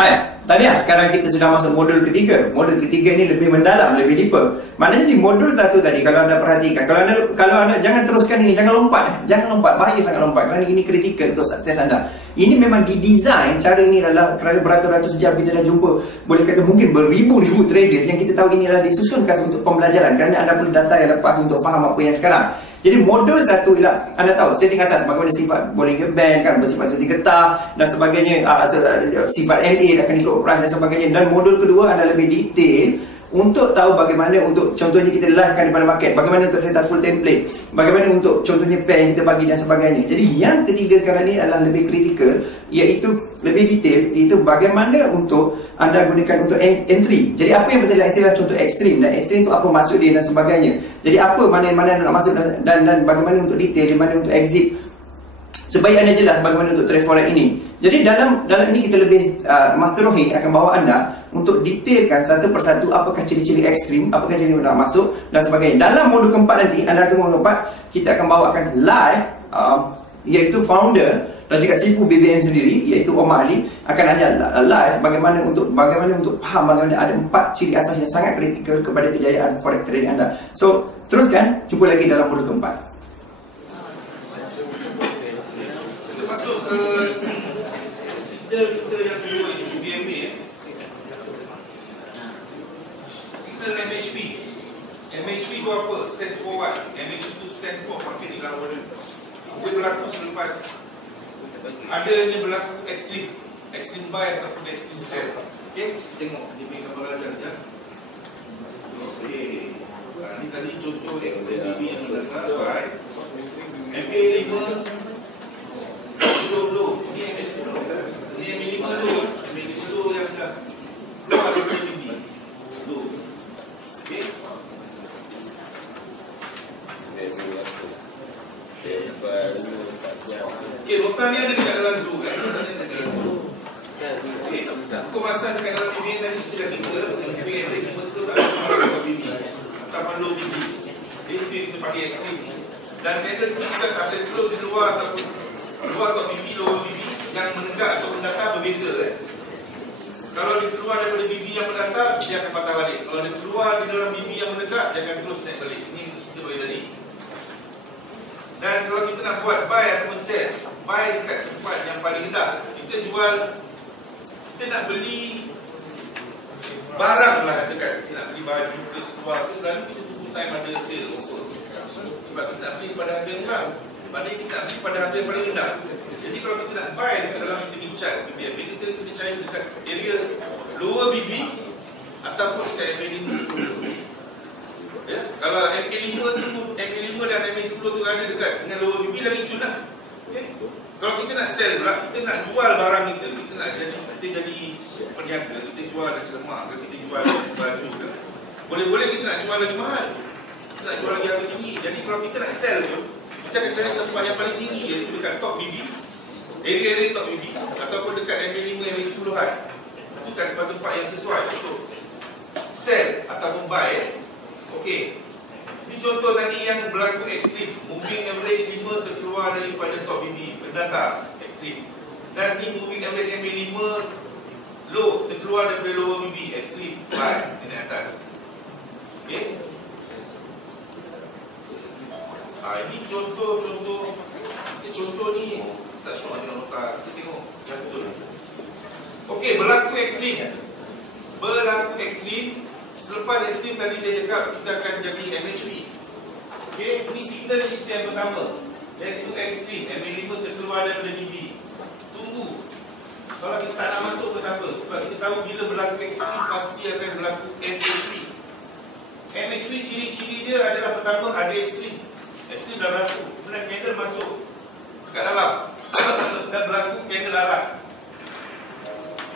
Hai, tadi sekarang kita sudah masuk modul ketiga. Modul ketiga ni lebih mendalam, lebih deeper. Maknanya di modul satu tadi, kalau anda perhatikan, kalau anda jangan teruskan ini, jangan lompat. Jangan lompat, bahaya sangat lompat. Kerana ini kritikal untuk sukses anda. Ini memang didesain, cara ini adalah kerana beratus-ratus jam kita dah jumpa, boleh kata mungkin beribu-ribu traders yang kita tahu ini adalah disusunkan untuk pembelajaran. Kerana anda perlu data yang lepas untuk faham apa yang sekarang. Jadi modul satu ialah anda tahu setting asas bagaimana sifat boleh band kan, bersifat seperti getah dan sebagainya, sifat MA akan ikut operasi dan sebagainya. Dan modul kedua adalah lebih detail untuk tahu bagaimana untuk contohnya kita livekan daripada market, bagaimana untuk set up full template, bagaimana untuk contohnya pair yang kita bagi dan sebagainya. Jadi yang ketiga sekarang ni adalah lebih kritikal, iaitu lebih detail, iaitu bagaimana untuk anda gunakan untuk entry. Jadi apa yang betul istilah contoh ekstrim, dan ekstrim tu apa maksud dia dan sebagainya. Jadi apa mana nak masuk dan bagaimana untuk detail, di mana untuk exit. Supaya anda jelas bagaimana untuk trade forex ini. Jadi dalam ini kita lebih Master Rohing akan bawa anda untuk detailkan satu persatu apakah ciri-ciri ekstrim, apakah ciri nak masuk dan sebagainya. Dalam modul keempat nanti, anda tunggu modul keempat, kita akan bawakan live iaitu founder dan juga sifu BBM sendiri iaitu Omar Ali akan ajar live bagaimana untuk faham bagaimana ada 4 ciri asas yang sangat kritikal kepada kejayaan forex trading anda. So, teruskan, jumpa lagi dalam modul keempat. Masuk ke signal kita yang kedua ini, BMA. Signal MHP. MHP itu apa? Stands for what? MHP itu stands for market dilawan. Dia berlaku selepas adanya berlaku extreme buy ataupun extreme sell. Okey, tengok dia punya gambar ajar. Okey. Ini tadi contoh XTB yang berlaku buy. MA5 dulu, ini MA10 dulu. Ini MA5 dulu. MA5 dulu yang dah keluar daripada BB. Dulu. Okey. Okey, notan ni ada dekat dalam dulu kan? Okey, hukum asas dekat dalam BB tadi kita dah kira. BB MA5 tu tak ada BB. Tak perlu BB. Jadi kita pakai ekstrim. Dan candle kita tak boleh terus di luar ataupun keluar atau BB, lower BB yang menegak atau mendatar berbeza Kalau dia keluar daripada BB yang mendatar, dia akan patah balik. Kalau dia keluar di dalam BB yang menegak, dia akan terus naik balik. Ini kita bagi tadi. Dan kalau kita nak buat buy ataupun sell, buy dekat tempat yang paling rendah, kita jual, kita nak beli barang lah dekat, kita nak beli baju ke seluar tu, selalu kita tunggu time ada sale offer. Sebab kita nak beli pada harga yang murah, maknanya kita nak beli pada harga yang paling rendah. Jadi kalau kita nak buy dekat dalam intermittent chart BBM, kita kena cari dekat area lower BB ataupun dekat MA5 ya. Kalau MA5 tu, MA5 dan MA10 tu ada dekat dengan lower BB, lagi cun lah. Okay. Kalau kita nak sell pula, kita nak jual barang kita nak jadi peniaga, kita jual nasi lemak ke, kita jual baju ke, boleh-boleh kita nak jual lagi mahal, kita nak jual lagi harga tinggi. Jadi kalau kita nak sell tu, kita akan cari tempat yang paling tinggi, iaitu dekat top BB, area top BB, ataupun dekat MA5, MA10-an. Itu kan tempat yang sesuai untuk sell ataupun buy. Okey. Ini contoh tadi yang berlaku ekstrim. Moving average 5 terkeluar daripada top BB, pendatar ekstrim. Dan ni moving average MA5 low terkeluar daripada lower BB, ekstrim buy di atas. Okey. Ini contoh ni tak semua ada nota. Kita tengok yang betul. Okey, berlaku ekstrim. Selepas ekstrim tadi saya cakap kita akan jadi MHP. Okey, ini signal kita yang pertama. Iaitu ekstrim, MA5 terkeluar daripada BB. Tunggu. Kalau kita tak nak masuk ke apa? Sebab kita tahu bila berlaku ekstrim pasti akan berlaku MHP. MHP ciri-ciri dia adalah pertama ada ekstrim. Ekstrim dah berlaku, kemudian candle masuk dekat dalam dan berlaku candle arah.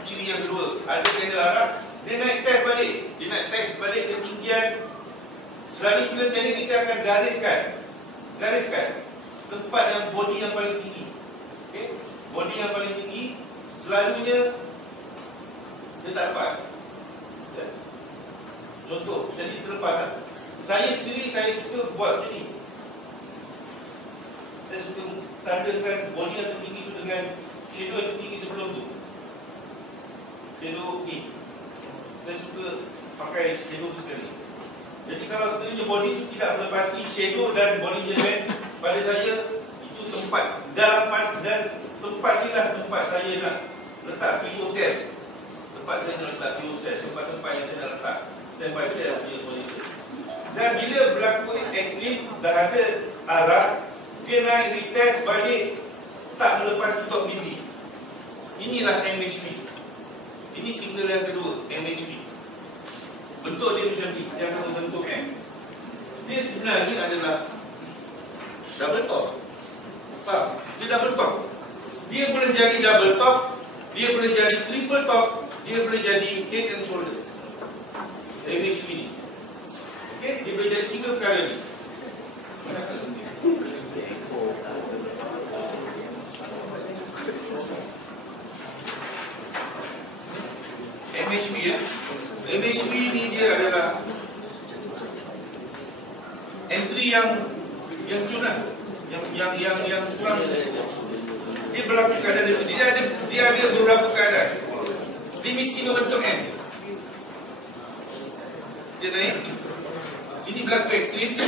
Ciri yang kedua, ada candle arah, dia naik test balik ketinggian. Selalu bila candle kita akan gariskan tempat yang body yang paling tinggi. Okay? Body yang paling tinggi selalunya dia tak lepas ya. Contoh, jadi terlepas. Saya sendiri suka buat macam ni. Saya suka tandakan body yang tertinggi itu dengan shadow yang tertinggi sebelum tu. shadow ni. Saya suka pakai shadow tu sekali. Jadi kalau sekiranya body itu tidak melepasi shadow dan body element, pada saya itu tempat dalaman dan tempat inilah tempat saya nak letak PO cell. Tempat saya nak letak PO cell, tempat-tempat yang saya nak letak step by step punya position. Dan bila berlaku extreme, dah ada arah, dia naik retest balik, tak melepasi top BB. Inilah MHP. Ini signal yang kedua, MHP. Bentuk dia macam ni, jangan bentuk M. Dia sebenarnya adalah double top. Faham? Dia double top. Dia boleh jadi double top, dia boleh jadi triple top, dia boleh jadi head and shoulder. MHP ni. Okey, dia boleh jadi 3 perkara ni. MHP ya. MHP ni dia adalah entry yang cuna, yang kurang. Dia berlaku keadaan itu. Dia ada beberapa keadaan. Dia mesti membentuk M. Dia naik. Sini berlaku ekstrim.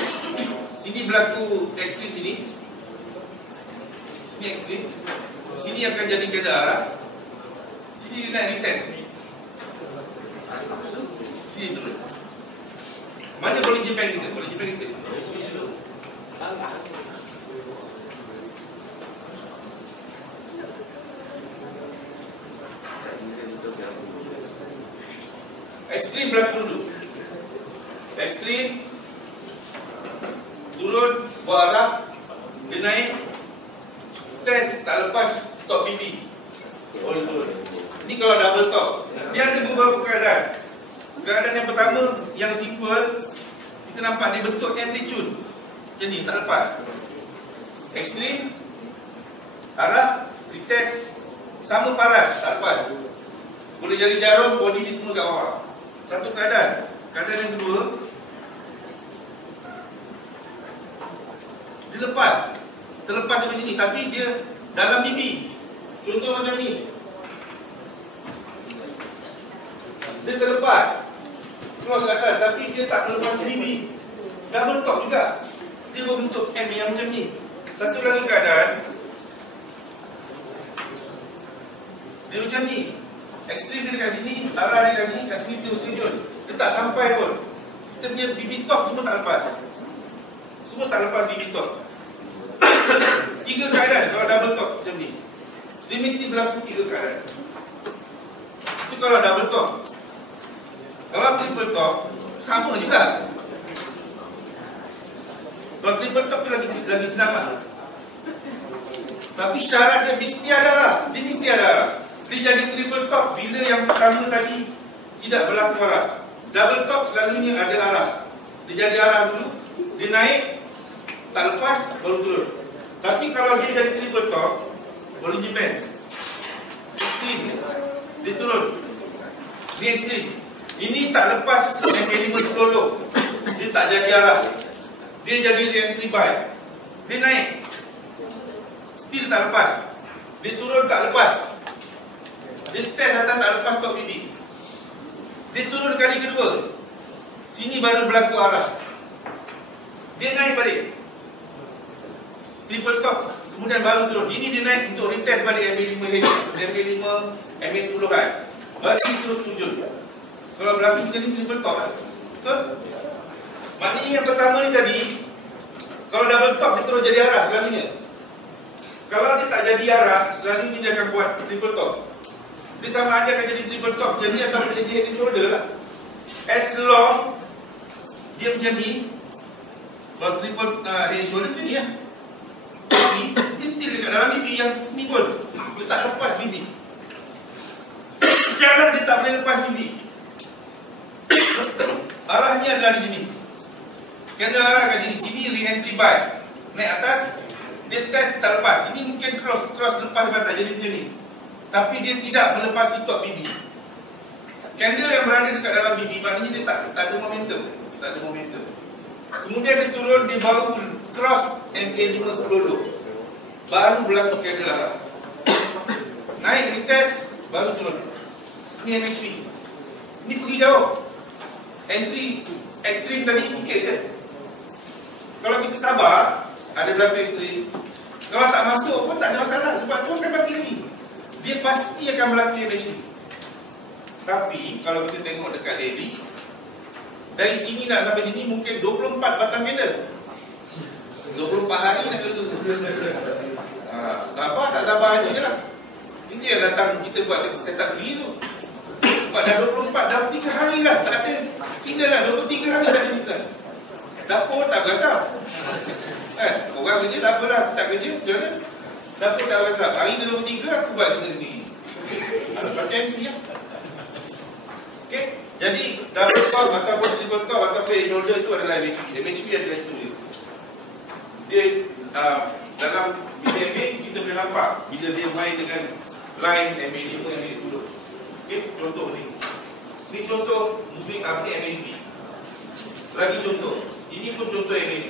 Sini berlaku ekstrim sini. Sini ekstrim. Sini akan jadi keadaan arah. Sini dia naik retest. Sini terus. Mana boleh jepang kita? Boleh jepang kita sini dulu. Ekstrim berlaku dulu. Ekstrim turun buat arah, dia naik, test tak lepas top BB. Turun. Ini kalau double top. Dia ada beberapa keadaan. Keadaan yang pertama, yang simple, kita nampak dia bentuk M dia cun. Macam ni, tak lepas. Ekstrim, arah, retest, sama paras, tak lepas. Boleh jadi jarum, body ni semua kat bawah. Satu keadaan. Keadaan yang kedua, dia lepas. Terlepas sampai sini, tapi dia dalam BB. Contoh macam ni. Dia terlepas cross ke atas, tapi dia tak terlepas BB. Double top juga. Dia berbentuk M yang macam ni. Satu lagi keadaan, dia macam ni. Ekstrim dia dekat sini, arah dia kat sini terus sejun. Dia tak sampai pun. Kita punya BB top semua tak lepas. Semua tak lepas BB top. 3 keadaan kalau double top macam ni. Dia mesti berlaku 3 keadaan. Itu kalau double top. Kalau triple top, sama juga. Kalau triple top tu lagi senang lah. Tapi syarat dia mesti ada arah. Dia mesti ada arah. Dia jadi triple top bila yang pertama tadi tidak berlaku arah. Double top selalunya ada arah. Dia jadi arah dulu, dia naik, tak lepas, baru turun. Tapi kalau dia jadi triple top, boleh jepang. Ekstrim, dia turun. Dia ekstrim. Ini tak lepas yang animal solo. Dia tak jadi arah. Dia jadi re-entry by. Dia naik, still tak lepas. Dia turun tak lepas. Dia test atas tak lepas top BB. Dia turun kali kedua. Sini baru berlaku arah. Dia naik balik. Triple top. Kemudian baru turun. Ini dia naik untuk retest balik MA5 MA5, MA10 kan. Baru terus tujuh. Kalau berlaku macam ni triple top kan. Betul? Maknanya yang pertama ni tadi, kalau double top dia terus jadi arah selalunya. Kalau dia tak jadi arah, selalunya dia akan buat triple top. Dia sama ada akan jadi triple top macam ni atau boleh jadi head and shoulder lah. As long dia macam ni, kalau triple head and shoulder macam ni lah. Dia still dekat dalam BB yang ni pun. Dia tak lepas BB. Syarat dia tak boleh lepas BB. Arahnya adalah di sini. Kena arah kat sini. Sini re-entry by. Naik atas, dia test tak lepas. Ini mungkin cross lepas batas jadi macam ni. Tapi dia tidak melepasi top BB. Candle yang berada dekat dalam BB, maknanya dia tak ada momentum. Tak ada momentum. Kemudian dia turun, dia baru cross MA5 dulu. Baru berlaku candle arah. Naik retest, baru turun. Ini MHV. Ini pergi jauh. Entry ekstrim tadi sikit je. Kalau kita sabar, ada berapa ekstrim. Kalau tak masuk pun tak ada masalah. Sebab tu akan bagi ni. Dia pasti akan berlaku MHV. Tapi kalau kita tengok dekat daily, dari sini nak sampai sini mungkin 24 batang candle. 24 hari nak kena tu. Sabar tak sabar je lah. Ini yang datang kita buat setup sendiri tu. Sebab dah 24, dah 3 hari lah. Tak ada signal lah, 23 hari tak ada signal. Dapur tak berasap. Orang kerja tak apalah, tak kerja, macam mana? Dapur tak berasap. Hari ke 23 aku buat sendiri. Pakai MC lah. Okay, jadi double top ataupun triple top ataupun shoulder itu adalah MHV. MHV adalah itu. Dia dalam BMA kita boleh nampak bila dia main dengan line MA5, MA10. Okay, contoh ni. Ni contoh moving up ni MHV. Lagi contoh. Ini pun contoh MHV.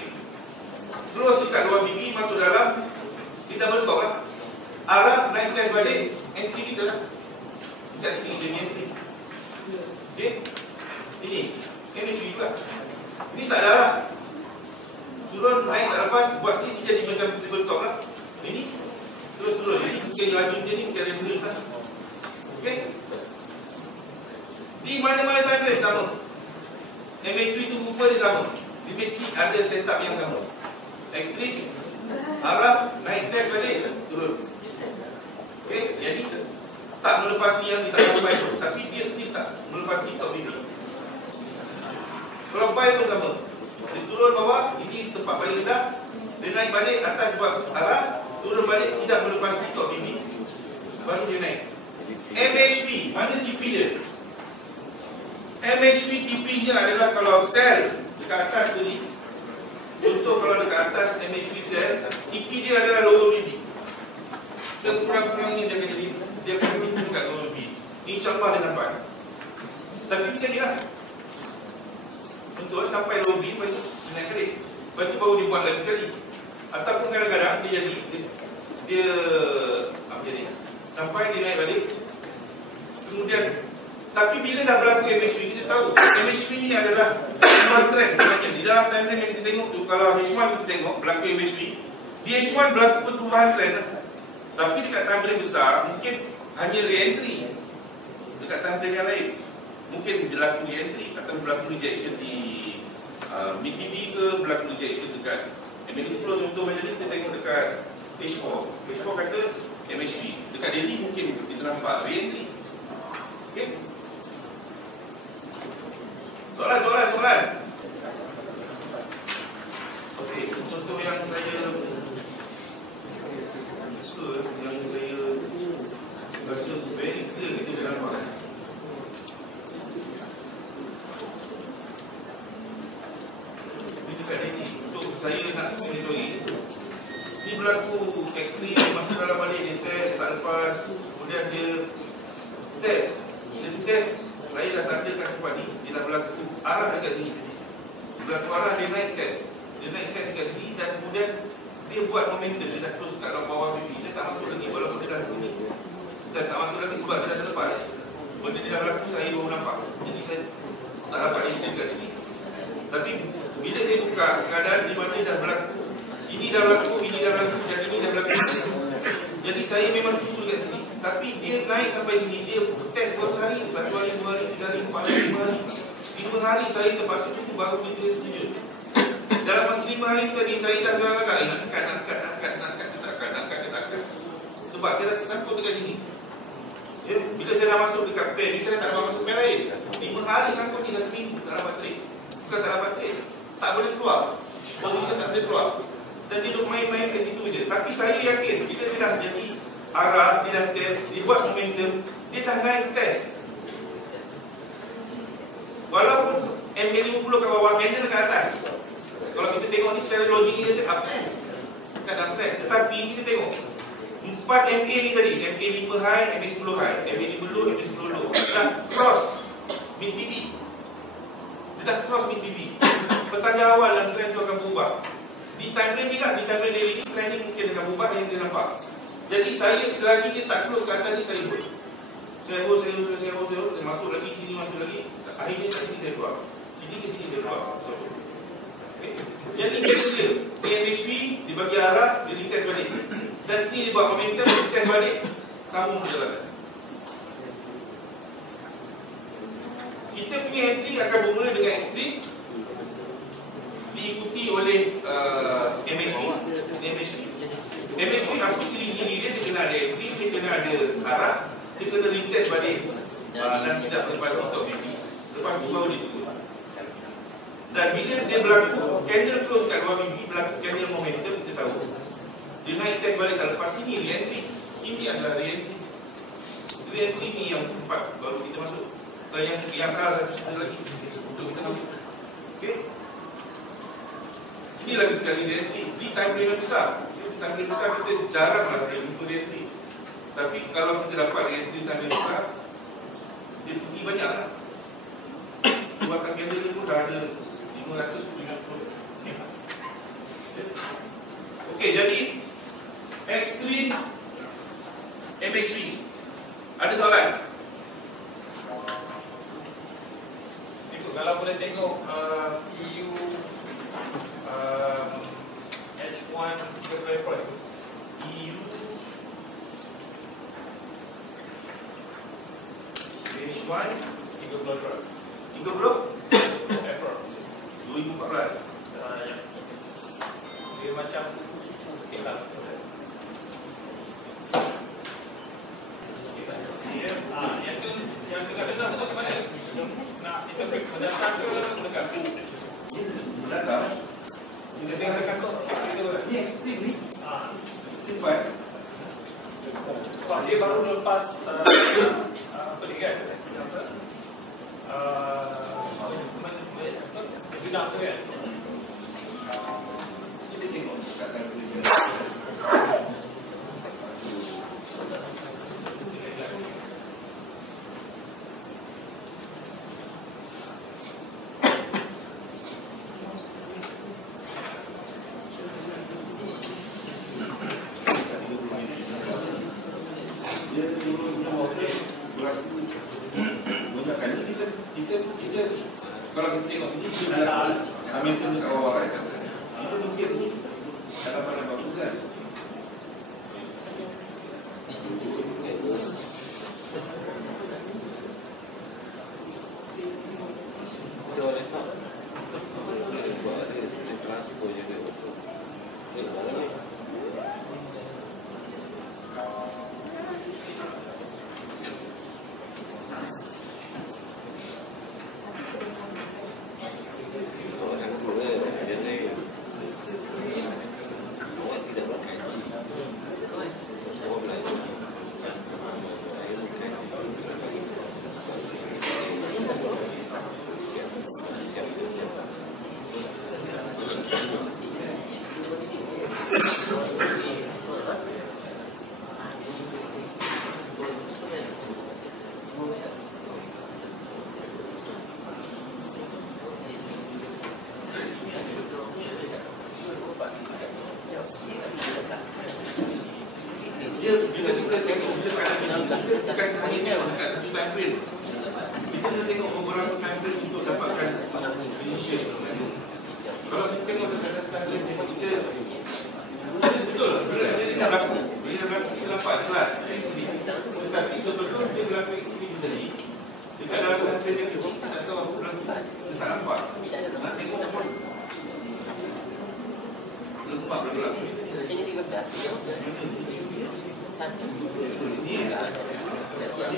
Terus dekat luar bibi masuk dalam, kita bertok lah. Arah naik test balik, entry kita lah. Dekat sini dia entry. Okay, ini MHV juga. Ini tak ada arah. Turun, naik tak lepas, buat ni jadi macam triple top lah. Ini terus turun. Ini mungkin laju dia ni mungkin ada benda lah. Okay, di mana-mana time frame sama. MHV tu rupa dia sama. Dia mesti ada setup yang sama. Ekstrim, arah, naik test balik, turun. Okay, jadi tak melepasi yang kita sampai tu. Tapi dia sendiri tak melepasi top ini. Kalau buy pun sama. Dia turun bawah, ini tempat paling rendah. Dia naik balik atas buat arah, turun balik, tidak melepasi top ini. Baru dia naik. MHV, mana TP dia? MHV TP nya adalah kalau sell dekat atas tadi. Contoh kalau dekat atas MHV sell, TP dia adalah lower BB. Sekurang-kurangnya dia akan jadi, dia akan berhenti dekat lower BB. InsyaAllah dia sampai. Tapi macam ni lah. Untuk sampai lower BB, lepas tu dia naik balik. Lepas tu baru dia buat lagi sekali. Ataupun kadang-kadang dia jadi, dia apa jadi? Sampai dia naik balik. Kemudian, tapi bila dah berlaku MHV, kita tahu MHV ni adalah one trend sebenarnya. Di dalam timeline yang kita tengok tu, kalau H1 kita tengok berlaku MHV, di H1 berlaku pertumbuhan trend. Tapi dekat timeframe besar, mungkin hanya re-entry. Dekat timeframe yang lain, mungkin berlaku re-entry atau berlaku rejection di mid-BB ke, berlaku rejection dekat MHV. Contoh macam ni kita tengok dekat H4. H4 kata MHV. Dekat daily mungkin kita nampak re-entry. Okay. Soalan. Okey, contoh yang saya suka, yang saya rasa very clear kita dah nampak. Ini dekat ini, untuk saya nak monitoring. Ini berlaku ekstrim, masuk dalam balik, dia test, tak lepas. Kemudian dia test. Dia test, saya dah tandakan tempat ni. Dia dah berlaku arah dekat sini. Berlaku arah, dia naik test. Dia naik test dekat sini dan kemudian dia buat momentum. Dia dah close kat bawah BB. Saya tak masuk lagi walaupun dia dah di sini. Saya tak masuk lagi sebab saya dah terlepas. Benda dia dah berlaku, saya baru nampak. Jadi saya tak dapat dia dekat sini. Tapi bila saya buka keadaan di mana dah berlaku, ini dah berlaku, ini dah berlaku, dan ini dah berlaku. Jadi saya memang tunggu dekat sini. Tapi dia naik sampai sini, dia test berapa hari? 1 hari, 2 hari, 3 hari, 4 hari, 5 hari. 5 hari saya terpaksa tunggu baru dia setuju. Dalam masa 5 hari tadi saya dah agak-agak nak angkat. Sebab saya dah tersangkut dekat sini. Ya, bila saya dah masuk dekat pair ni, saya tak dapat masuk pair lain. 5 hari sangkut ni 1 minggu tak dapat trade. Bukan tak dapat trade, tak boleh keluar. Posisi tak boleh keluar. Dan dia duduk main-main ke situ je. Tapi saya yakin bila dia dah jadi arah, dia dah test, dia buat momentum, dia dah naik test. Walaupun MA50 kat bawah, candle dekat atas. Kalau kita tengok ni secara logik dia uptrend, bukan uptrend. Tetapi kita tengok 4 MA ni tadi, MA5 high, MA10 high, MA5 low, MA10 low, dah cross mid BB. Dia dah cross mid BB. Petanda awal dan trend tu akan berubah. Di time frame ni tak, di time frame daily ni trend ni mungkin akan berubah yang saya nampak. Jadi saya selagi dia tak close ke atas ni, saya hold. Saya hold, saya masuk lagi, sini masuk lagi. Akhirnya kat sini saya keluar. Sini ke sini saya keluar. Okay. Yang ini dia. PMHP, dia bagi arah, dia retest balik. Dan sini dia buat momentum, dia retest balik. Sambung perjalanan. Kita punya entry akan bermula dengan extreme, diikuti oleh MHP. MHP apa ciri-ciri dia? Dia kena ada extreme, dia kena ada arah, dia kena retest balik dan tidak melepasi top BP. Lepas tu baru dia turun. Dan bila dia berlaku, candle close kat luar BP, berlaku candle momentum, kita tahu dia naik test balik tak lepas ini re-entry. Ini adalah re-entry. Re-entry ni yang keempat baru kita masuk. Yang salah satu cerita lagi untuk kita masuk. Okay. Ini lagi sekali re-entry. Di time frame yang besar. Time frame besar kita jaranglah untuk re-entry. Tapi kalau kita dapat re-entry time frame besar, dia pergi banyak lah. Buatan candle ni pun dah ada 570. Okey, jadi extreme MHP. Ada soalan? Kalau boleh tengok EU H1 30 April. EU H1 30 April. 30 April. 2014. Ya. Dia macam sekitar. Yang tengah-tengah tu mana? Nak kita berdasar ke dekat? Belakang. Kita tengok dekat tu. Ni extreme ni. Extreme part. Sebab dia baru lepas apa ni kan? Bidang tu kan? Kita tengok kat kita kalau kita tengok sini kita ambil tu dekat bawah kan. Itu mungkin dalam pada bagus kan. Dia bila kita tengok bila bukan hanya dekat satu time frame. Kita kena tengok beberapa time frame untuk dapatkan decision. Kalau kita tengok dekat satu time frame kita betul bila dia dah berlaku. Bila dah berlaku kita nampak jelas extreme. Tetapi sebelum dia berlaku extreme tadi, dekat dalam time frame yang kecil kita tak tahu apa berlaku. Kita tak nampak. Nak tengok pun belum sempat berlaku. Ini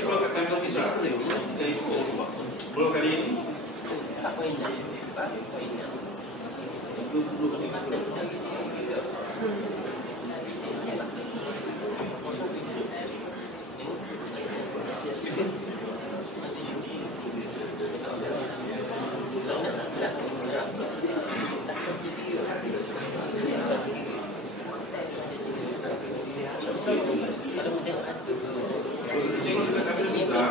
kalau kat time bisa kita ikut belum kali ini tak poin dah. Poin dah. 20 kali. Kalau mau tengok ada Tengok dekat tabel besar.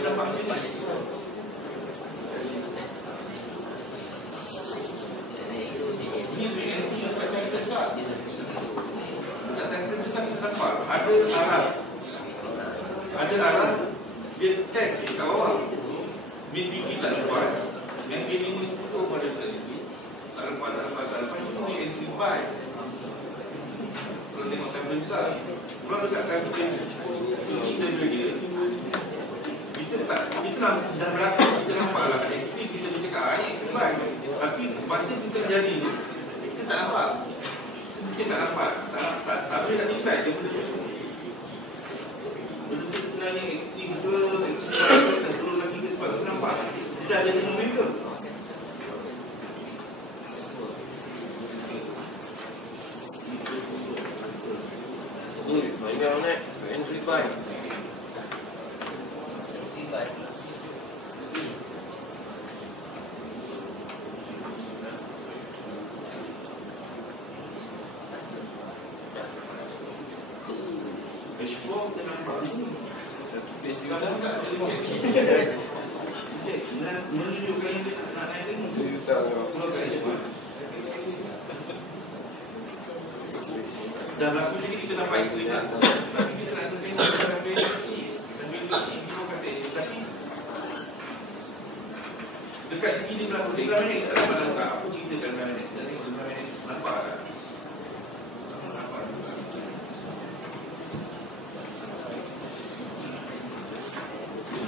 Nampak ni. Ini reaksi yang kat tabel besar. Dekat tabel besar kita nampak ada arah. ada arah dia test kat bawah. BPP tak lepas, yang B510 pada kat sini tak lepas itu ni entry buy. Kalau tengok tabel besar, kalau dekat tabel kunci tabel dia, kita dah berlaku, kita nampak lah XP kita bercakap ni entry buy. Tapi masa kita jadi kita tak nampak. Tak boleh nak decide je benda tu. Benda tu sebenarnya extreme ke, dan turun lagi ke sebab tu nampak dia ada momentum. Banyak nak entry buy. Menunjukkan yang nak naik ni dah berlaku jadi kita nampak ekstremat. Tapi kita nak tengok sampai kecil. Sampai kecil kita kata ekstrematasi. Dekat sini dia berlaku 15 minit. Tak dapat nampak apa cerita dalam 15 minit. Kita tengok 15 minit nampak tak? Nampak.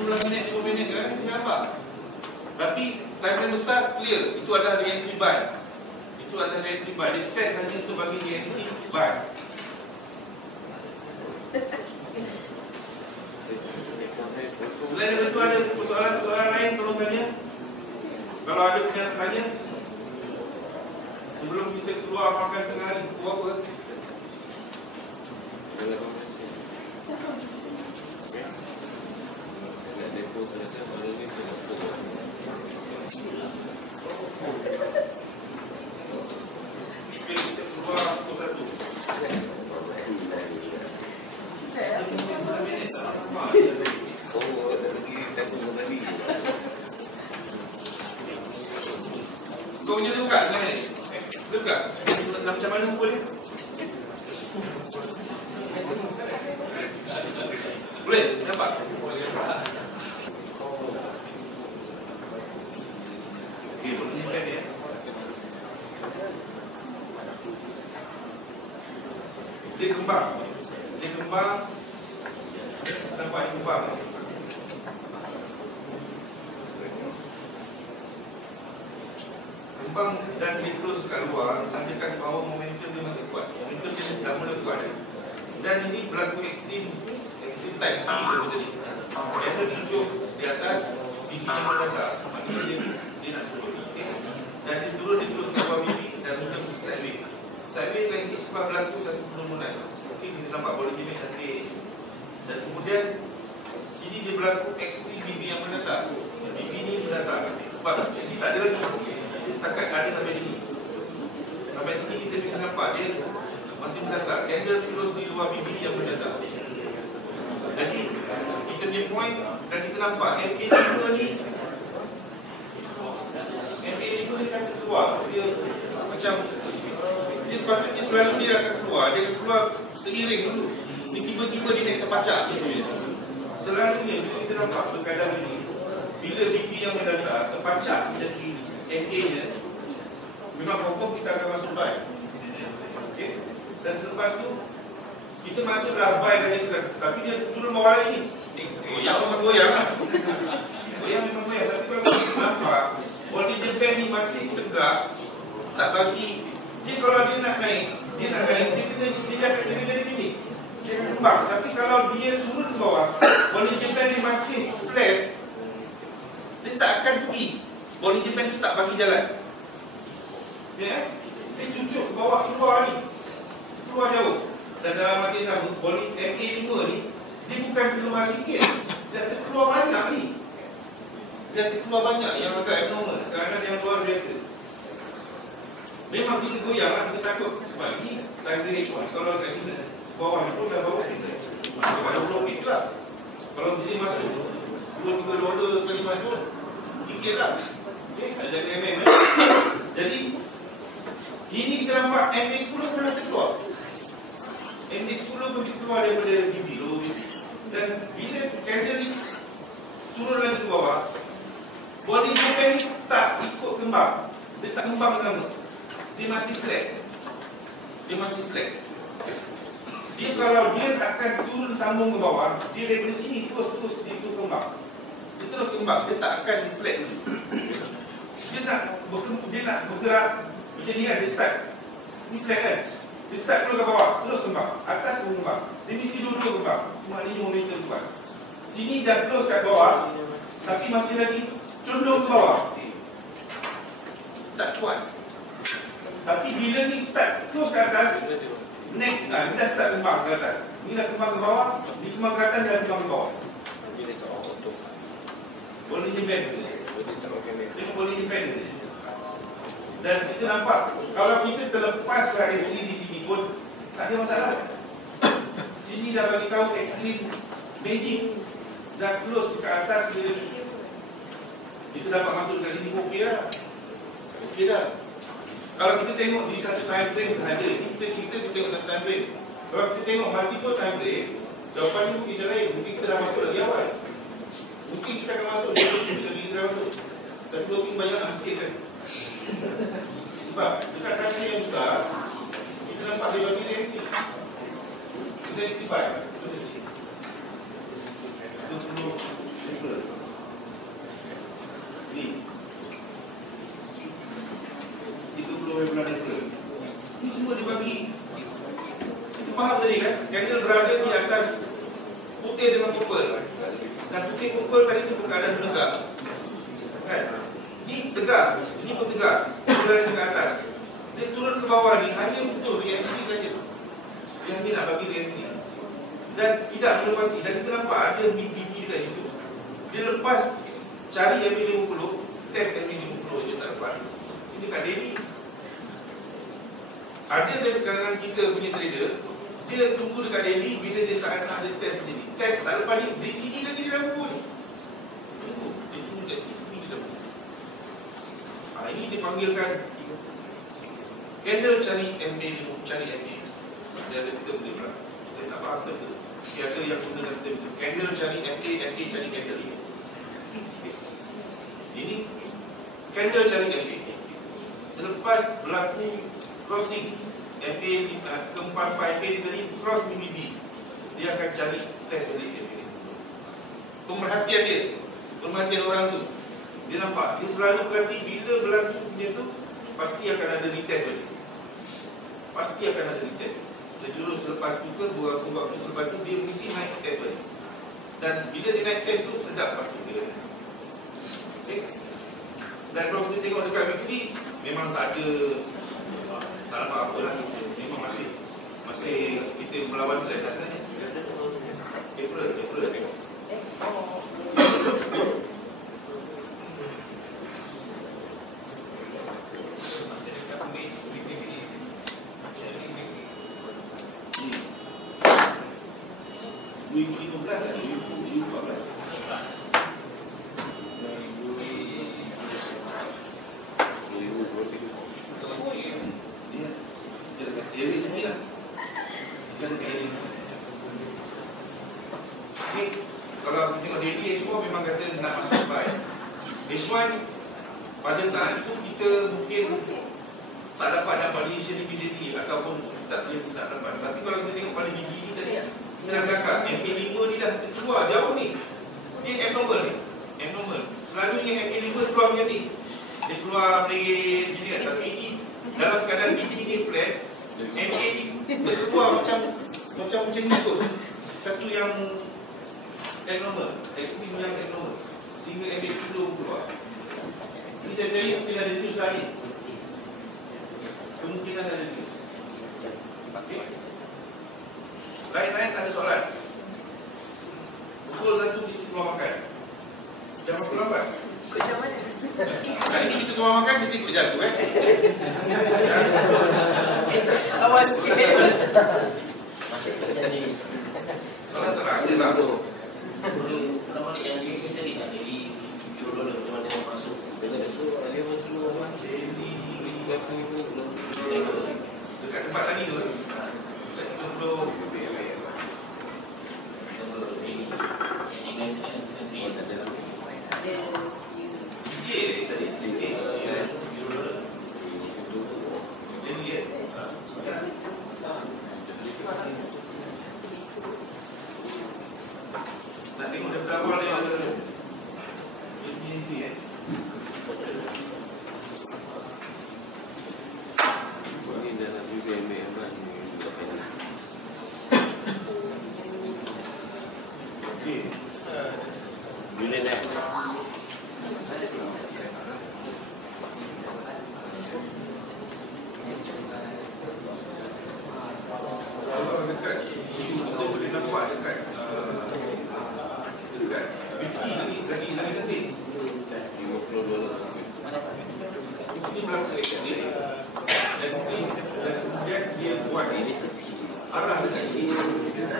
15 minit, 20 minit kan kita nampak. Tapi timeline besar clear. Itu adalah re-entry buy. Itu adalah re-entry buy. Dia test hanya untuk bagi re-entry buy. Selain daripada itu ada persoalan-persoalan lain tolong tanya. Kalau ada punya tanya sebelum kita keluar makan tengah hari buat apa? Kita keluar pukul 1. Kau punya tu kat sebenarnya ni? Dekat? Macam mana boleh? Boleh? Nampak? Okey, boleh ni ya. Dia kembang. Nampak dia kembang. Kembang dan dia terus kat luar, tandaikan bahawa momentum dia masih kuat. Momentum dia dah mula kuat. Dan ini berlaku ekstrim type P dia tadi. Dia ada cucuk di atas, bibi yang mendatar. Maksudnya dia nak turun. Okay? Dan dia turun, dia terus ke bawah bibi dan mula sideway. Sideway kat sini sebab berlaku satu penurunan. Okay, kita nampak body damage cantik. Dan kemudian sini dia berlaku ekstrim bibi yang mendatar. Bibi ni mendatar. Sebab ini tak ada lagi. Dia setakat ada sampai sini. Sampai sini kita bisa nampak dia masih mendatar. Candle terus di luar bibi yang mendatar. Jadi kita punya point dan kita nampak MA5 ni MA5 ni akan keluar. Dia macam dia sepatutnya selalu dia akan keluar. Dia akan keluar seiring dulu. Ni tiba-tiba dia naik terpacak gitu ya. Selalunya kita nampak berkadang ini bila bibi yang mendatar terpacak jadi NA-nya memang pokok kita akan masuk buy. Okay? Dan selepas tu kita masuk dah buy tadi, tapi dia turun bawah lagi ni. Goyang memang goyang lah. Goyang memang goyang. Tapi kalau kita nampak Bollinger Band ni masih tegak, tak bagi dia. Kalau dia nak naik dia akan jadi gini, dia akan kembang. Tapi kalau dia turun ke bawah, Bollinger Band ni masih flat, dia tak akan pergi. Bollinger Band tu tak bagi jalan. Ya, dia cucuk ke bawah, keluar ni. Keluar jauh. Dan dalam masa yang sama, MA5 ni dia bukan keluar sikit. Dia terkeluar banyak ni. Dia terkeluar banyak yang agak abnormal. Kadang-kadang yang luar biasa. Memang bila goyang lah, kita takut. Sebab ni time range one. Kalau kat sini bawah ni pun dah bawah sini. Masuk pada 20 feet lah. Kalau dia masuk 2-3 dolar sekali masuk, sikit lah. Ada jaga MM. Jadi ini kita nampak MA10 pernah terkeluar. MA10 pun keluar daripada BB, low BB. Dan bila candle ni turun lagi ke bawah, body Japan ni tak ikut kembang. Dia tak kembang sama. Dia masih flat. Dia masih flat. Dia kalau dia takkan turun sambung ke bawah, dia daripada sini terus dia turun kembang. Dia terus kembang, dia tak akan flat dulu. Dia nak bergerak macam ni kan, dia start. Ni flat kan? Dia start dulu ke bawah, terus kembang. Atas pun kembang. Dia mesti dulu kembang. Maknanya momentum kuat. Sini dah close kat bawah, tapi masih lagi condong ke bawah. Tak kuat. Tapi bila ni start close ke atas, next dia dah start kembang ke atas. Ni dah kembang ke bawah, ni kembang ke atas, dia dah kembang ke bawah. Boleh depend. Dia boleh depend. Dan kita nampak, kalau kita terlepas hari ini di sini pun tak ada masalah. Sini dah bagi tahu extreme magic, dah close ke atas bila kita dapat masuk dekat sini, okey dah. Okey dah. Kalau kita tengok di satu time frame sahaja, ini kita cerita kita tengok satu time frame. Kalau kita tengok multiple time frame, jawapan ni mungkin lain. Mungkin kita dah masuk lagi awal. Mungkin kita akan masuk di sini lagi kita dah masuk. Tapi mungkin banyak nak sikit kan. Sebab dekat time frame yang besar, kita nampak dia bagi dia ni. Kita tiba. Ni 30 bulan April. Ini semua dibagi. Kita faham tadi kan? Candle berada di atas putih dengan purple. Dan putih purple tadi itu berkeadaan menegak. Kan? Ini tegak, ini pun tegak. Dia berada di atas. Dia turun ke bawah ni hanya betul reaksi saja. Dia hanya nak bagi reaksi. Dan tidak melepasi. Dan kita nampak ada BP dekat situ. Dia lepas cari MA50, test MA50 je tak dapat. Ini kat Daily. Ada dari kalangan kita punya trader, dia tunggu dekat Daily bila dia saat-saat dia test macam ni. Test tak lepas ni, di sini lagi dia dah buku ni. Tunggu, dia tunggu kat sini dia dah buku. Ini dipanggilkan candle cari MA, cari MA. Dia ada kita boleh pula. Saya tak faham tu. Dia ada yang gunakan term candle cari MA cari candle ini. Ini candle cari MA. Selepas berlaku crossing MA keempat MA ni tadi cross MB, dia akan cari test balik MA. Pemerhatian dia, pemerhatian orang tu, dia nampak, dia selalu perhati bila berlaku macam tu, pasti akan ada retest balik. Pasti akan ada retest. Sejurus selepas tu ke beberapa waktu selepas tu dia mesti naik test balik. Dan bila dia naik test tu sedap pasti dia. Okay. Dan kalau kita tengok dekat weekly, memang tak ada apa-apa lah. Memang masih kita melawan tu dah datang. April. Kalau kita tengok daily H4 memang kata nak masuk buy. H1 pada saat itu kita mungkin tak dapat valuation immediately ataupun tak dapat. Tapi kalau kita tengok pada gigi ni tadi, kita dah cakap MA5 ni dah keluar jauh ni. Dia abnormal ni. Abnormal. Selalunya MA5 keluar macam ni. Dia keluar play macam ni kan. Tapi ini dalam keadaan gigi ni flat, MA ni terkeluar macam ni terus. Satu yang abnormal, extreme yang abnormal, sehingga MA10 keluar. Ini saya cari mungkin ada news lain. Kemungkinan ada news. Okay. Lain-lain ada soalan. Pukul 1 kita keluar makan. Jam berapa lambat? Jam mana? Kali ni kita keluar makan, kita ikut jatuh Awas sikit. Masih jadi. soalan terang je tak tu. Kalau balik yang dia tadi tak jadi $7 macam mana yang masuk. Dengan tu dia masuk apa? Jadi Dekat tempat tadi tu. Dekat 30 Nanti mau berapa orang yang ini ya? Kalau dekat kita boleh nampak dekat lagi penting. Ini berlaku dekat dia. Dan sini dan kemudian dia buat ini arah dekat sini.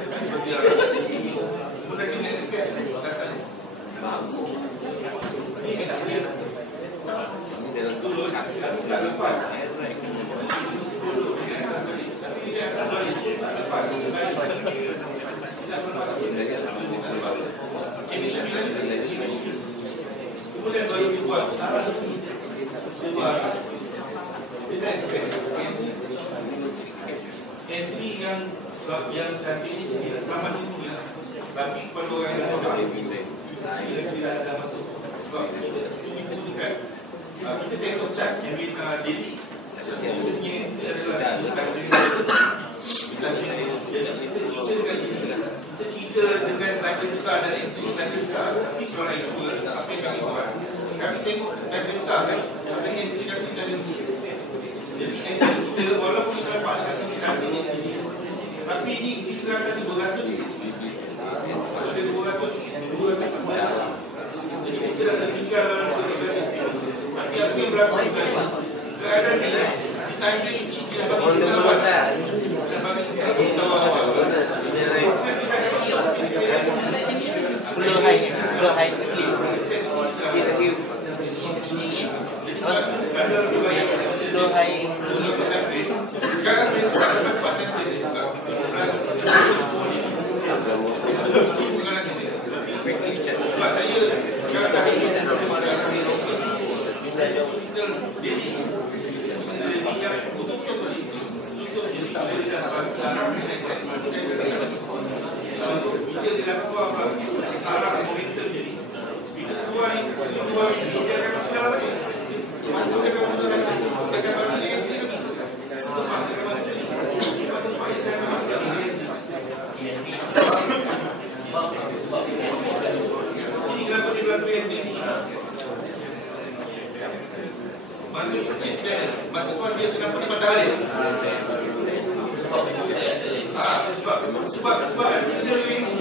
Seperti arah dekat sini. Kemudian dia dekat atas. Ini tak boleh. Dalam dulu tak lepas. Tapi dia akan balik lepas. Ini sembilan kemudian baru dibuat arah sini. Entry yang cantik ini sini, sama di sini. Tapi kalau orang yang mau sini tidak ada masuk. Sebab itu dekat. Kita tengok cat yang kita jadi. Sesungguhnya itu adalah kita cerita dengan tanda besar dan itu tanda besar. Tapi kalau lain juga apa yang kami buat, kami tengok tanda besar kan, dengan entry kami tanda kecil. Jadi entry kita walaupun kita dapat dekat sini tanda di sini, tapi ini isi kata 200 ni. Kalau dia 200 jadi kita dah tertinggal dalam perjalanan itu. Tapi apa yang berlaku keadaan ni di timeline kecil dia bagi kita lewat. Dan bagi kita tahu awal. 10 hari quickly. Sebelum hari sekarang saya dapat paten dia juga. Sebab saya sekarang dah ini saya single jadi yang betul-betul sorry untuk jadi tak boleh dalam bila dia keluar arah momentum jadi bila keluar dia akan masuk dalam lagi masuk ke dalam lagi dia akan bagi lagi untuk masuk ke masuk lagi lepas tu Pak Isan masuk lagi sini kenapa dia berlaku yang ni masuk kecil dia masuk tuan dia sudah pergi patah balik sebab signal ini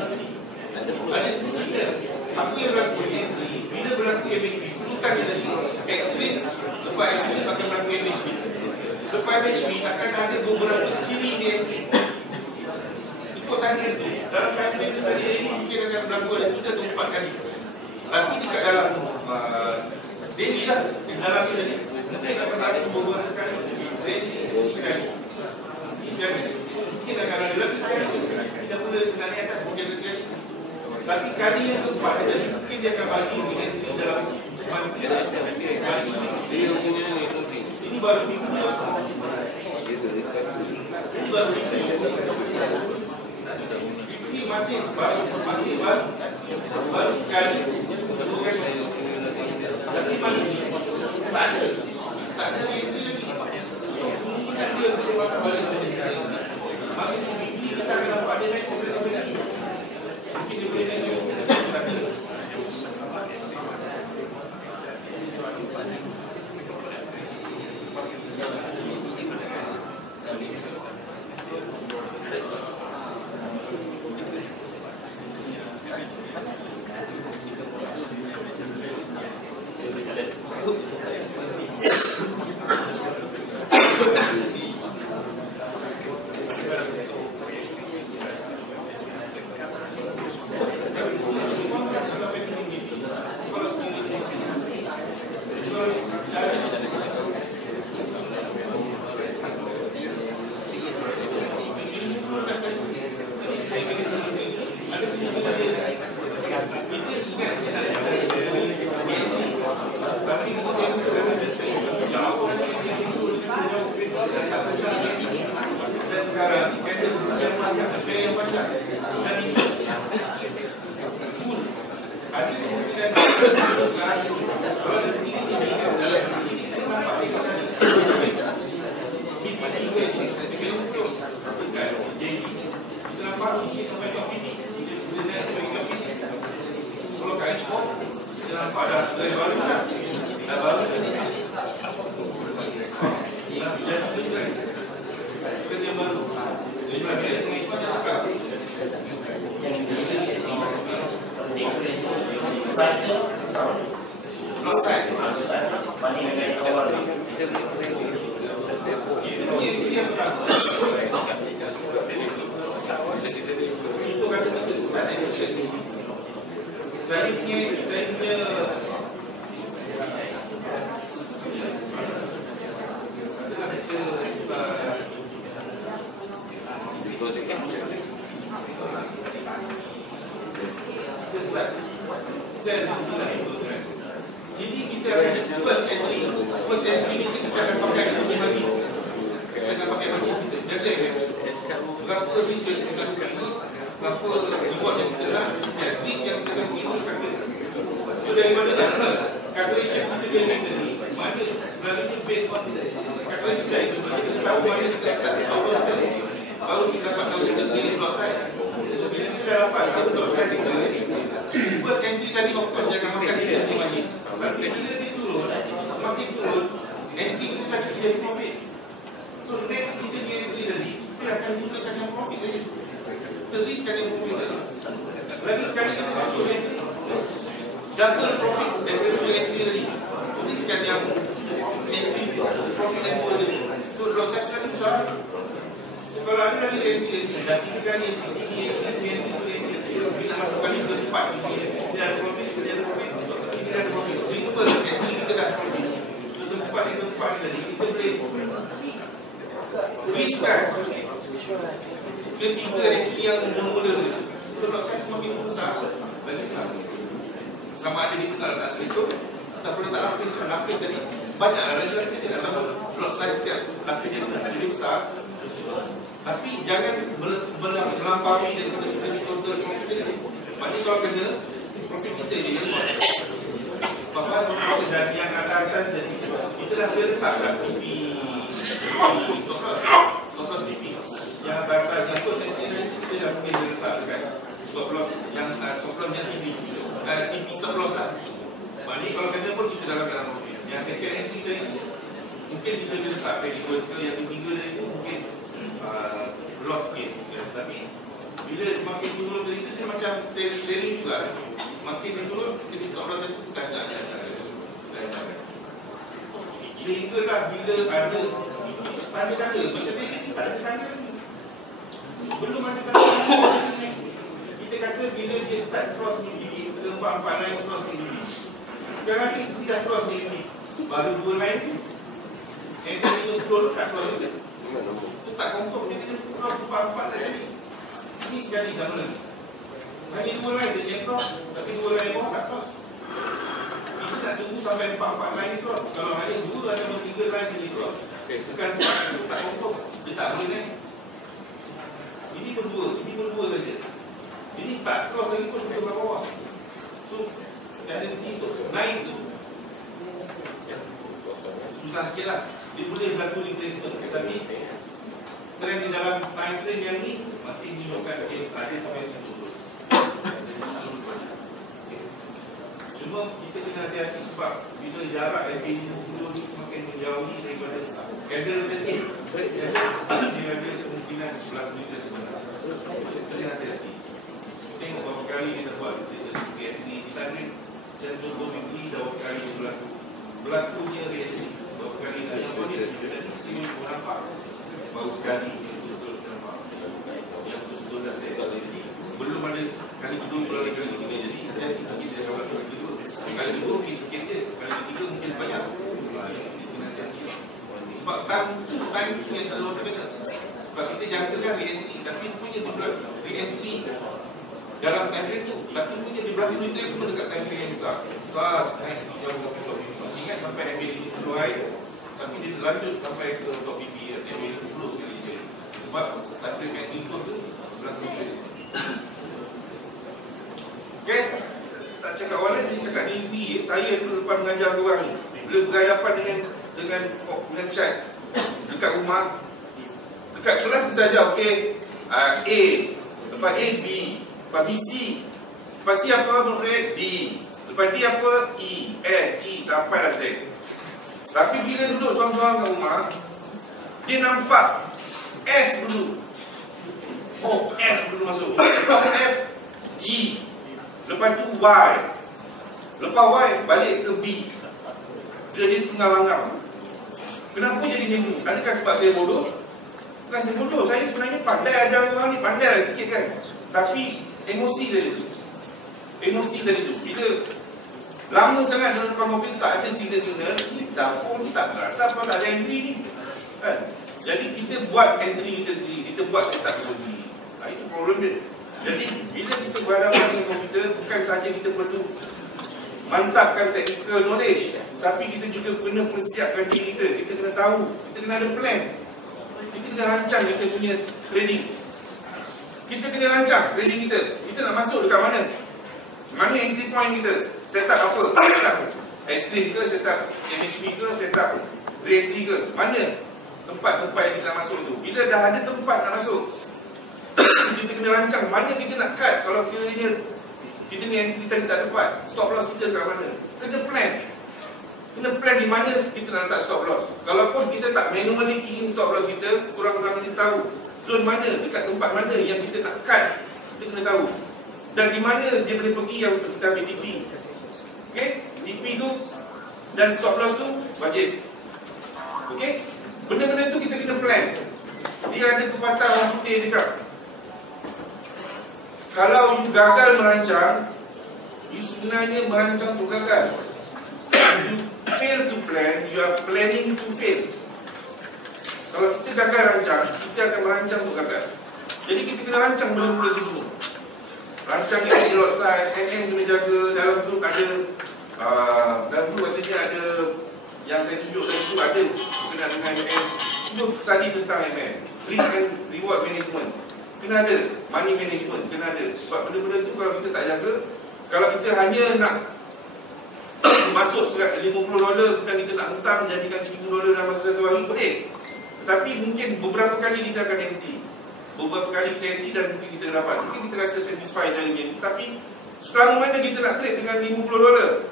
ada di signal apa yang berlaku entry bila berlaku MHB seluruhkan kita tadi explain lepas explain akan berlaku MHB lepas MHB akan ada beberapa siri di entry ikut tanda tu dalam tanda tu tadi ini mungkin akan berlaku ada 3 atau 4 kali tapi dekat dalam daily lah di dalam tu tadi mungkin akan ada beberapa kali daily sekali mungkin akan ada lebih sekali kita mula dengan ni atas mungkin lebih sekali tapi kali yang keempat jadi mungkin dia akan bagi entry dalam ini baru minggu ini baru minggu ini masih baru sekali tapi mana tak ada entry lagi ini kasih untuk masa balik masih ini kita akan nampak dia naik seperti ini mungkin dia boleh naik tapi Dan sekarang pendek yang panjang, yang panjang. Dan ini ada kemungkinan sekarang kalau ada di sini ini kenapa di sana ini saya kira untuk jadi kenapa ini sampai ke sini kemudian sampai ke sini kalau kain sport kenapa ada baru ada baru dan kerja baru jadi ada jadi kita first entry ni kita akan pakai ini lagi. Kita akan pakai macam kita. Jadi berapa vision kita suka, berapa reward yang kita nak, at least yang kita itu kata. So daripada calculation kita dia ni, mana selalunya based on calculation kita itu kita tahu mana kita start sampai tadi. Baru kita dapat tahu kita pilih block size. So bila kita dapat tahu block size kita, first entry tadi of course jangan makan dia lagi. Tapi bila dia turun, semakin turun, entry kita tak jadi profit. So next kita dia entry tadi, kita akan gunakan yang profit tadi. Kita riskkan yang profit tadi. Lagi sekali kita masuk entry, double profit daripada dua entry tadi. Riskkan yang entry profit yang dua tadi. So proses lagi besar. So kalau ada lagi entry di sini, dah 3 kali entry sini, entry sini, bila masuk kali keempat, dia ada profit, dia ada profit. Kita ada profit. Kita dah profit. So tempat tadi kita boleh riskkan ketiga entry yang mula-mula. So proses semakin besar, lagi besar. Sama ada di tengah tak segitu ataupun tak lapis tadi banyak lagi lapis dia ataupun lot size dia lapis dia jadi besar. Tapi jangan melampaui daripada kita di total profit tadi. Maksudnya kalau kena profit kita jadi luar. Bahawa dan yang atas jadi kita dah letak dah PP stop loss PP yang atas yang tu kita dah mungkin letak dekat stop loss yang TP stop loss lah. Maknanya kalau kena pun kita dalam profit. Yang second entry tadi mungkin kita letak variable sekali yang ketiga tadi tu mungkin loss sikit. Tapi bila semakin turun tadi tu dia macam steering juga. Makin dia turun, kita stop loss tadi bukan tak ada. Sehinggalah bila ada tanda-tanda macam ni tak ada tanda belum ada tanda. Kita kata bila dia start cross ni lembah 4 line cross ni sekarang ni kita dah cross ni baru 2 line and then kita scroll tak cross juga. So tak confirm dia kena cross 4 line tadi ni sekali sama lagi hanya 2 line je yang cross tapi 2 line bawah tak cross. Kita nak tunggu sampai 4 line cross. Kalau hanya 2 atau 3 line je cross bukan 4 itu tak confirm dia tak boleh naik. Ini pun 2 saja. Ini tak cross lagi pun ke bawah. So ada di situ naik tu susah sikit lah. Dia boleh berlaku retracement tapi trend di dalam time frame yang ni masih menunjukkan ada potensi turun. Cuma kita kena hati-hati sebab bila jarak FAZ 50 ni semakin menjauhi daripada candle tadi dia ada kemungkinan berlaku retracement. Kita kena hati-hati. Tengok berapa kali kita buat di sana dan contoh minggu berapa kali berlakunya reaksi berapa kali yang ini nampak baru sekali yang betul dah belum ada kali kedua belum ada kali ketiga jadi kita akan kali kedua mungkin sikit je kali ketiga mungkin banyak sebab time tu yang selalu terkena sebab kita jangkakan re-entry tapi punya re-entry dalam time frame tu tapi punya dia berlaku retracement dekat time frame yang besar naik jauh ingat sampai MA 10 hari Tapi dia lanjut sampai ke top PP, dia boleh close sekali je. Sebab data yang info tu berlaku close. Okay, tak cakap awalnya, dia cakap diri sendiri. Saya dulu lepas mengajar korang ni, bila berhadapan dengan chat dekat rumah, dekat kelas kita ajar, okay, A, lepas A, B, lepas B, C, lepas C apa, menurut D, lepas D apa, E, F, G, sampailah Z. Tapi bila duduk seorang-seorang kat rumah, dia nampak F dulu. Oh, F dulu masuk. Lepas F, G, lepas tu Y, lepas Y balik ke B. Dia tengah langgar. Kenapa jadi macam tu? Adakah sebab saya bodoh? Bukan saya bodoh, saya sebenarnya pandai ajar orang ni, pandai lah sikit kan. Tapi emosi tadi tu. Emosi tadi tu. Bila lama sangat dalam depan komputer tak ada signal-signal, dapur ni tak berasa apa tak ada entry ni. Kan? Jadi kita buat entry kita sendiri, kita buat setup kita sendiri. Itu problem dia. Jadi bila kita berhadapan dengan komputer, bukan sahaja kita perlu mantapkan technical knowledge, tapi kita juga kena persiapkan diri kita. Kita kena tahu, kita kena ada plan. Kita kena rancang kita punya trading. Kita kena rancang trading kita. Kita nak masuk dekat mana? Mana entry point kita? Setup apa? Setup extreme ke? Setup MHB ke? Setup re-entry ke? Mana tempat-tempat yang kita nak masuk tu? Bila dah ada tempat nak masuk, kita kena rancang mana kita nak cut. Kalau kiranya kita ni entry tadi tak dapat, stop loss kita kat mana? Kena plan. Kena plan di mana kita nak letak stop loss. Kalaupun kita tak manually key in stop loss kita, sekurang-kurangnya kita tahu zone mana, dekat tempat mana yang kita nak cut. Kita kena tahu. Dan di mana dia boleh pergi yang untuk kita ambil TP. Okay? TP tu dan stop loss tu wajib. Okay? Benda-benda tu kita kena plan. Dia ada pepatah orang putih cakap, kalau you gagal merancang, you sebenarnya merancang untuk gagal. You fail to plan, you are planning to fail. Kalau kita gagal rancang, kita akan merancang untuk gagal. Jadi kita kena rancang benda-benda tu semua. Rancang yang lot size, MM kena jaga. Dalam tu ada dalam tu maksudnya ada yang saya tunjuk tadi tu ada berkenaan dengan MM. Cuba study tentang MM, risk and reward management. Kena ada money management, kena ada. Sebab benda-benda tu kalau kita tak jaga, kalau kita hanya nak masuk $50 dan kita nak hentam menjadikan $1000 dalam masa satu hari, boleh. Tetapi mungkin beberapa kali kita akan MC, beberapa kali kita MC dan mungkin kita dapat, mungkin kita rasa satisfied cari game. Tapi selama mana kita nak trade dengan $50?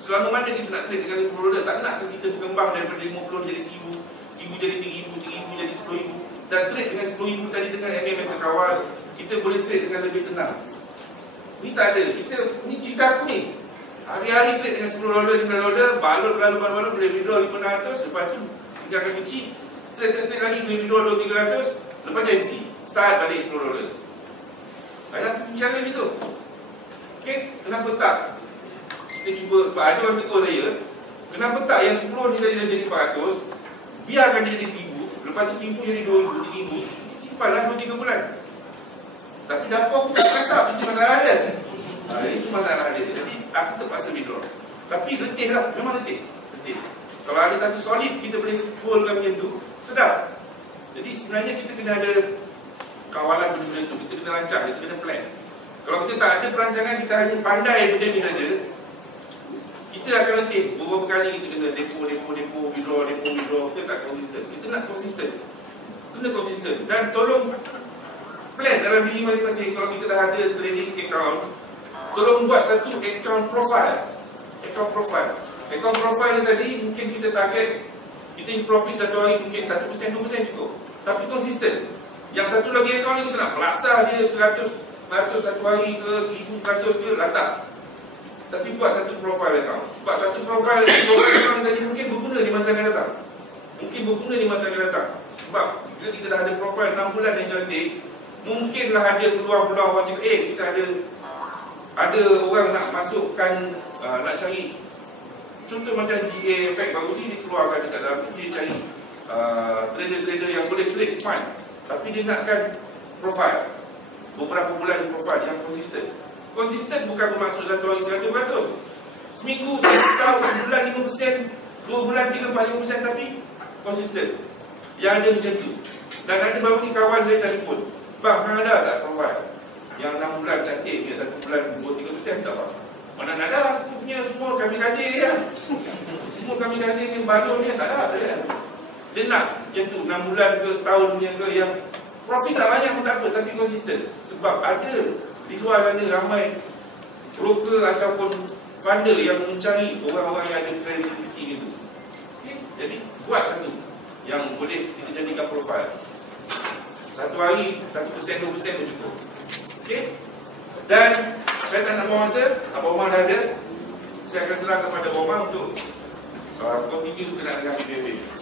Selama mana kita nak trade dengan $50? Tak nak kita berkembang daripada 50 jadi 1000, 1000 jadi 3000, 3000 jadi 10000. Dan trade dengan 10,000 tadi dengan MM yang terkawal, kita boleh trade dengan lebih tenang. Ni tak ada. Ni cerita aku ni. Hari-hari trade dengan $10, $5, balut lalu boleh withdraw 500, lepas tu kita akan kecil, trade lagi boleh withdraw 300, lepas tu MC, start balik $10. Banyak cara gitu. Okay, kenapa tak? Kita cuba, sebab ada orang tegur saya, kenapa tak yang 10 ni tadi dah jadi 400, biarkan dia jadi 1000, lepas tu 1000 jadi 2000, 3000, simpanlah 2-3 bulan. Tapi dapur aku tak kasap, itu masalah dia. Itu masalah dia. Jadi aku terpaksa withdraw. Tapi letih lah, memang letih. Kalau ada satu solid, kita boleh scrollkan macam tu, sedap. Jadi sebenarnya kita kena ada kawalan benda-benda tu. Kita kena rancang, kita kena plan. Kalau kita tak ada perancangan, kita hanya pandai benda ni saja, kita akan letih. Beberapa kali kita kena depo, withdraw. Kita tak konsisten. Kita nak konsisten. Kena konsisten. Dan tolong plan dalam diri masing-masing. Kalau kita dah ada trading account, tolong buat satu account profile. Account profile ni tadi, mungkin kita target, kita profit satu hari mungkin 1%, 2% cukup. Tapi konsisten. Yang satu lagi account ni kita nak belasah dia 100 satu hari ke, 1000 ke, letak. Tapi buat satu profile account. Buat satu profile account tadi mungkin berguna di masa akan datang. Sebab bila kita dah ada profile 6 bulan yang cantik, mungkinlah ada peluang-peluang orang cakap, kita ada orang nak masukkan, nak cari. Contoh macam GA Effect baru ni, dia keluarkan dekat dalam ni, dia cari trader-trader yang boleh trade fund. Tapi dia nakkan profile, beberapa bulan profile yang konsisten. Konsisten bukan bermaksud satu hari 100%. Seminggu, setahun, sebulan 5%, 2 bulan, 3, 4, 5% tapi konsisten. Yang ada macam tu. Dan ada baru ni kawan saya telefon, bang, hang ada tak kawan yang 6 bulan cantik ni, 1 bulan 2-3% tak bang? Mana ada, aku punya semua kami kasih dia. Semua kami kasih ni balon ni tak ada dia. Dia nak macam tu 6 bulan ke setahun punya ke yang profit tak banyak pun tak apa tapi konsisten. Sebab ada di luar sana ramai broker ataupun funder yang mencari orang-orang yang ada credibility gitu. Okay? Jadi buat satu yang boleh kita jadikan profil. Satu hari 1%, 2% pun cukup. Okay? Dan saya tak nak buang masa, Abang Omar dah ada. Saya akan serah kepada Abang Omar untuk continue dengan PBB.